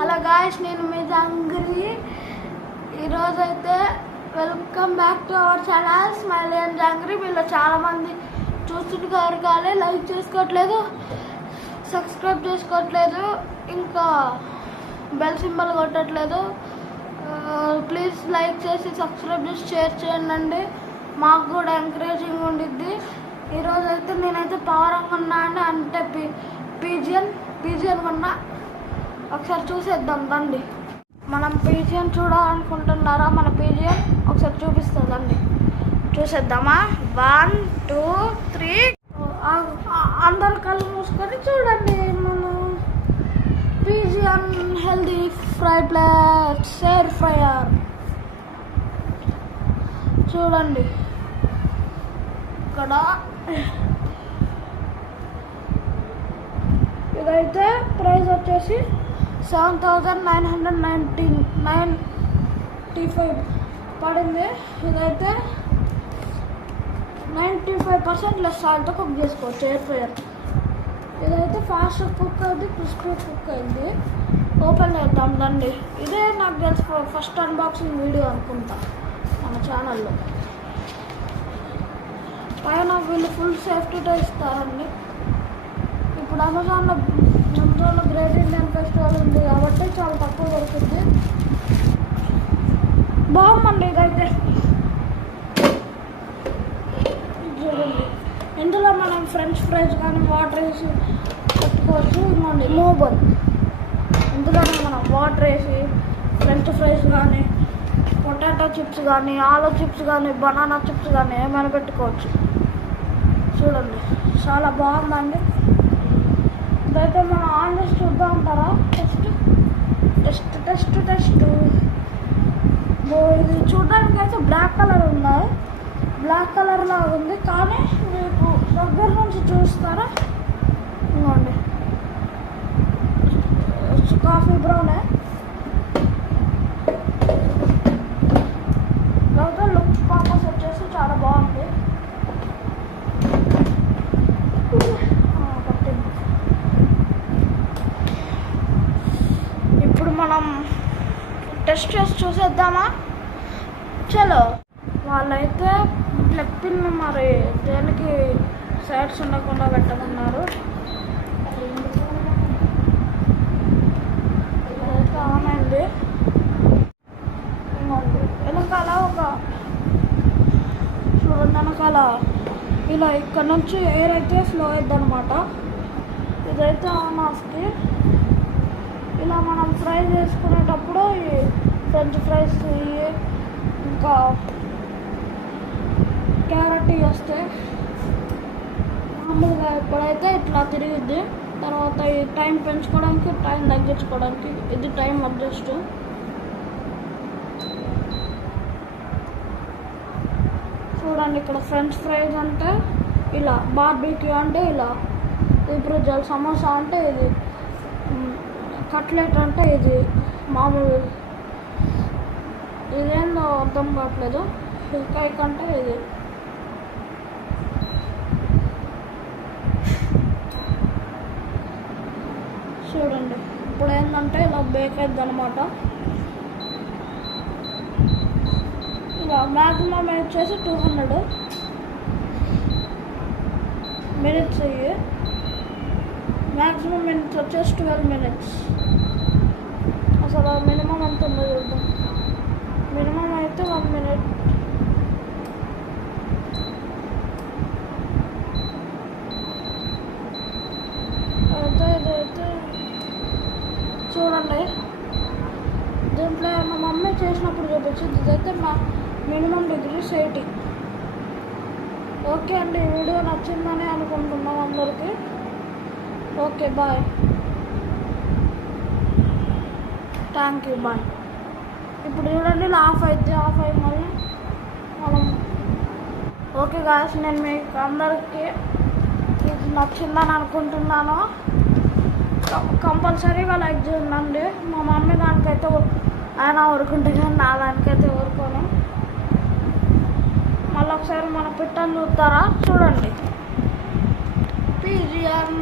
Hello guys, నేను మీ జంగ్రీ. ఈరోజైతే welcome back to our channel smile and Jangri. మీలో చాలామంది చూస్తుంటారు కానీ లైక్ చేసుకోవట్లేదు, సబ్స్క్రైబ్ చేసుకోవట్లేదు, ఇంకా బెల్ సింబల్ కొట్టట్లేదు. ప్లీజ్ లైక్ చేసి సబ్స్క్రైబ్ చేసి షేర్ చేయండి, మాకు కూడా ఎంకరేజింగ్ ఉండిద్ది. ఈరోజైతే నేనైతే పవర్ కొన్నా అంటే పీజియన్ కొన్నా. ఒకసారి చూసేద్దాం రండి. మనం పీజియన్ చూడాలనుకుంటున్నారా? మన పీజియన్ ఒకసారి చూపిస్తుందండి, చూసేద్దామా? 1 2 3. అందరు కళ్ళు మూసుకొని చూడండి. మనం pigeon healthy fry plates air fryer చూడండి. ఇక్కడ ఇదైతే ప్రైస్ వచ్చేసి 7,995 పడింది. ఇదైతే 95% లెస్ సాల్ట్తో కుక్ చేసుకోవచ్చు ఎయిర్ ఫ్రైయర్. ఇదైతే ఫాస్ట్ కుక్ అయింది, క్రిస్పీ కుక్ అయింది. ఓపెన్ చేద్దాం రండి. ఇదే నాకు తెలిసి ఫస్ట్ అన్బాక్సింగ్ వీడియో అనుకుంటా మన ఛానల్లో. పైన వీళ్ళు ఫుల్ సేఫ్టీతో ఇస్తారండి. ఇప్పుడు అమెజాన్లో గ్రేట్ ఇండియన్ ఫెస్టివల్ ఉంది కాబట్టి చాలా తక్కువ దొరుకుతుంది. బాగుందండి ఇదైతే. చూడండి, ఇందులో మనం ఫ్రెంచ్ ఫ్రైస్ కానీ వాటర్ వేసి పెట్టుకోవచ్చు. ఇవ్వండి మూబల్, ఇందులోనే మనం వాటర్ వేసి ఫ్రెంచ్ ఫ్రైస్ కానీ పొటాటో చిప్స్ కానీ ఆలూ చిప్స్ కానీ బనానా చిప్స్ కానీ ఏమైనా పెట్టుకోవచ్చు. చూడండి, చాలా బాగుందండి. ఇదైతే మనం ఆన్ చేసి చూద్దాం అంటారా? టెస్ట్. ఇది చూడడానికి అయితే బ్లాక్ కలర్ ఉంది, బ్లాక్ కలర్ లాగా ఉంది. కానీ మీకు దగ్గర నుంచి చూస్తారా? ఇవ్వండి, కాఫీ బ్రౌనే. తర్వాత లుక్ పర్పస్ వచ్చేసి చాలా బాగుంది. ఇప్పుడు మనం టెస్ట్ చేసి చూసేద్దామా? చలో. వాళ్ళైతే ప్లగ్ పిన్ మరి దేనికి సైడ్స్ ఉండకుండా పెట్టమన్నారు. ఇదైతే ఆన్ అయింది. వెనకాల చూడండి, వెనకాల ఇలా ఇక్కడ నుంచి ఎయిర్ అయితే ఫ్లో అవుద్ది అనమాట. ఇదైతే ఆన్ ఆఫ్కి. ఇలా మనం ఫ్రై చేసుకునేటప్పుడు ఈ ఫ్రెంచ్ ఫ్రైస్ ఇంకా క్యారెట్ వస్తాయి. మామూలుగా ఇప్పుడైతే ఇట్లా తిరిగిద్ది. తర్వాత ఈ టైం పెంచుకోవడానికి, టైం తగ్గించుకోవడానికి ఇది టైం అడ్జస్ట్. చూడండి, ఇక్కడ ఫ్రెంచ్ ఫ్రైస్ అంటే ఇలా, బార్బీక్యూ అంటే ఇలా, ఇప్పుడు సమోసా అంటే ఇది, కట్లెట్ అంటే ఇది, మామూలు ఇదేందో అర్థం కావట్లేదు. కేక్ అంటే ఇది. చూడండి, ఇప్పుడు ఏంటంటే ఇలా బేక్ అవుతుంది అనమాట. ఇలా మ్యాక్సిమం వచ్చేసి 200 మినిట్స్ అయ్యి, మ్యాక్సిమం మినిట్స్ వచ్చేసి 12 మినిట్స్. అసలు మినిమం ఎంత ఉందో చూద్దాం. మినిమం అయితే 1 మినిట్. ఇదైతే చూడండి, దీంట్లో మా మమ్మీ చేసినప్పుడు చూపించింది. ఇదైతే మా మినిమం డిగ్రీస్ 80. ఓకే అండి, ఈ వీడియో నచ్చిందని అనుకుంటున్నాం అందరికీ. Okay, bye, thank you, bye. ఇప్పుడు చూడండి, ఇలా ఆఫ్ అయ్యి మరి మనం. ఓకే గాయ్స్, నేను మీకు అందరికీ ఇది నచ్చిందని అనుకుంటున్నాను. కంపల్సరీగా లైక్ చేయండి. మా మమ్మీ దానికైతే ఆయన ఊరుకుంటే కానీ నా దానికైతే ఊరుకోను. మళ్ళీ ఒకసారి మన పిట్టని చూస్తారా? చూడండి, పీజియన్.